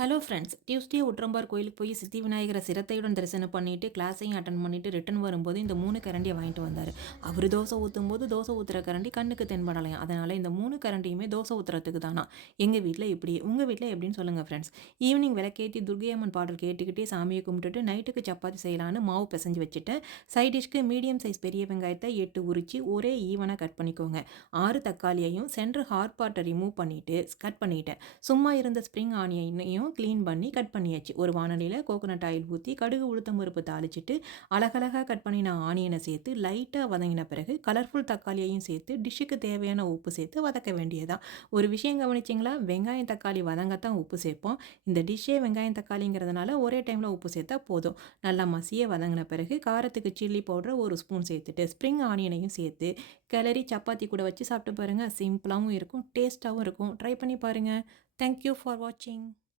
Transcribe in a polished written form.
Hello friends, Tuesday உட்ரம்பார் கோயிலுக்கு போய் சித்தி விநாயகரை சிரத்தையுடன் தரிசனம் பண்ணிட்டு கிளாஸையும் அட்டன் பண்ணிட்டு ரிட்டன் வரும்போது இந்த 3 கரண்டியை வாங்கிட்டு வந்தார். அவர் தோசை ஊற்றும்போது தோசை ஊற்றுற கரண்டி கண்ணுக்கு தென்படலையாம். அதனால் இந்த 3 கரண்டியுமே தோசை ஊற்றுறதுக்கு தானா. எங்கள் வீட்டில் இப்படி, உங்கள் வீட்டில் எப்படின்னு சொல்லுங்கள் ஃப்ரெண்ட்ஸ். ஈவினிங் விளக்கேற்றி துர்கை அம்மன் பாடல் கேட்டுக்கிட்டே சாமியை கும்பிட்டுட்டு நைட்டுக்கு சப்பாத்தி செய்யலான்னு மாவு பிசைஞ்சு வச்சுட்டேன். சைட் டிஷ்க்கு மீடியம் சைஸ் பெரிய வெங்காயத்தை 8 உரித்து ஒரே ஈவனாக கட் பண்ணிக்கோங்க. 6 தக்காளியையும் சென்டர் ஹார்ட் பார்ட்டை ரிமூவ் பண்ணிவிட்டு கட் பண்ணிட்டேன். சும்மா இருந்த ஸ்ப்ரிங் ஆனியனையும் க்ளீன் பண்ணி கட் பண்ணியாச்சு. ஒரு வானலியில் கோகோனட் ஆயில் ஊற்றி கடுகு உளுத்தம் பருப்பு தாளிச்சிட்டு அழகழகாக கட் பண்ணின ஆனியனை சேர்த்து லைட்டாக வதங்கின பிறகு கலர்ஃபுல் தக்காளியையும் சேர்த்து டிஷ்ஷுக்கு தேவையான உப்பு சேர்த்து வதக்க வேண்டியதான். ஒரு விஷயம் கவனிச்சிங்களா, வெங்காயம் தக்காளி வதங்கத்தான் உப்பு சேர்ப்போம். இந்த டிஷ்ஷே வெங்காயம் தக்காளிங்கிறதுனால ஒரே டைமில் உப்பு சேர்த்தா போதும். நல்லா மசிய வதங்கின பிறகு காரத்துக்கு சில்லி பவுடர் 1 ஸ்பூன் சேர்த்துட்டு ஸ்ப்ரிங் ஆனியனையும் சேர்த்து கிளறி சப்பாத்தி கூட வச்சு சாப்பிட்டு பாருங்கள். சிம்பிளாகவும் இருக்கும், டேஸ்ட்டாகவும் இருக்கும். ட்ரை பண்ணி பாருங்கள். தேங்க்யூ ஃபார் வாட்சிங்.